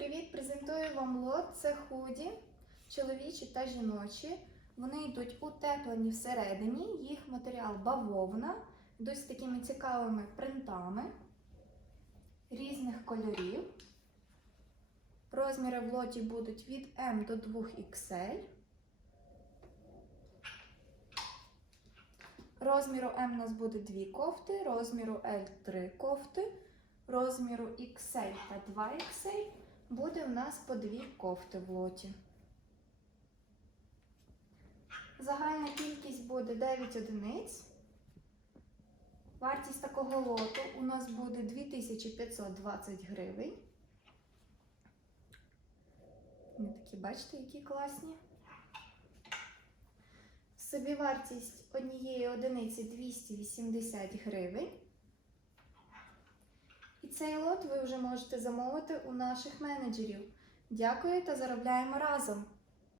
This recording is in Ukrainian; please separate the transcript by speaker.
Speaker 1: привіт! Презентую вам лот. Це худі, чоловічі та жіночі. Вони йдуть утеплені всередині, їх матеріал бавовна, йдуть такими цікавими принтами різних кольорів. Розміри в лоті будуть від М до 2XL. Розміру М у нас буде дві кофти, розміру L три кофти, розміру XL та 2XL буде у нас по дві кофти в лоті. Загальна кількість буде 9 одиниць. Вартість такого лоту у нас буде 2520 гривень. Вони такі, бачите, які класні. Собівартість однієї одиниці 280 гривень. Цей лот ви вже можете замовити у наших менеджерів. Дякую та заробляємо разом!